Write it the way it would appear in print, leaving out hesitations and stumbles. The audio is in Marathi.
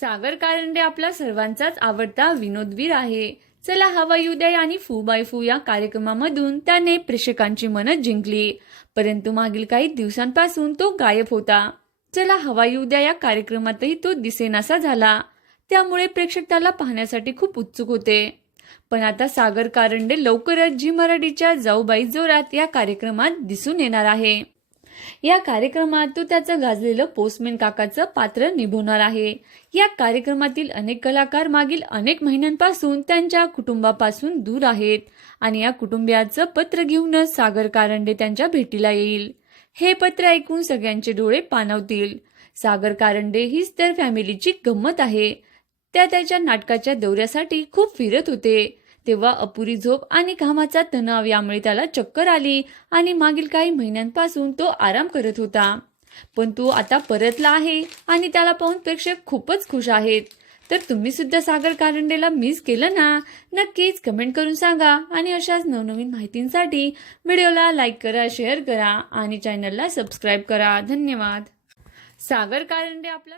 सागर कारंडे आपला सर्वांचाच आवडता विनोदवीर आहे. चला हवा येऊ द्या आणि फू बाय फू या कार्यक्रमामधून त्याने प्रेक्षकांची मनं जिंकली. परंतु मागील काही दिवसांपासून तो गायब होता. चला हवा येऊ द्या या कार्यक्रमातही तो दिसेनासा झाला. त्यामुळे प्रेक्षक त्याला पाहण्यासाठी खूप उत्सुक होते. पण आता सागर कारंडे लवकरच झी मराठीच्या जाऊबाई जोरात या कार्यक्रमात दिसून येणार आहे. या कार्यक्रमात तो त्याचं गाजलेलं पोस्टमॅन काकाचं पात्र निभवणार आहे. या कार्यक्रमातील अनेक कलाकार मागील अनेक महिन्यांपासून त्यांच्या कुटुंबापासून दूर आहेत आणि या कुटुंबियाचं पत्र घेऊनच सागर कारंडे त्यांच्या भेटीला येईल. हे पत्र ऐकून सगळ्यांचे डोळे पाणावतील. सागर कारंडे हीच तर फॅमिलीची गंमत आहे. त्या त्याच्या नाटकाच्या दौऱ्यासाठी खूप फिरत होते. तेव्हा अपुरी झोप आणि कामाचा तणाव यामुळे त्याला चक्कर आली आणि मागील काही महिन्यांपासून तो आराम करत होता. पण तो आता परतला आहे आणि त्याला पाहून प्रेक्षक खूपच खुश आहेत. तर तुम्ही सुद्धा सागर कारंडेला मिस केलं ना? नक्कीच कमेंट करून सांगा आणि अशाच नवनवीन माहितींसाठी व्हिडिओला लाईक करा, शेअर करा आणि चॅनलला सबस्क्राईब करा. धन्यवाद. सागर कारंडे आपला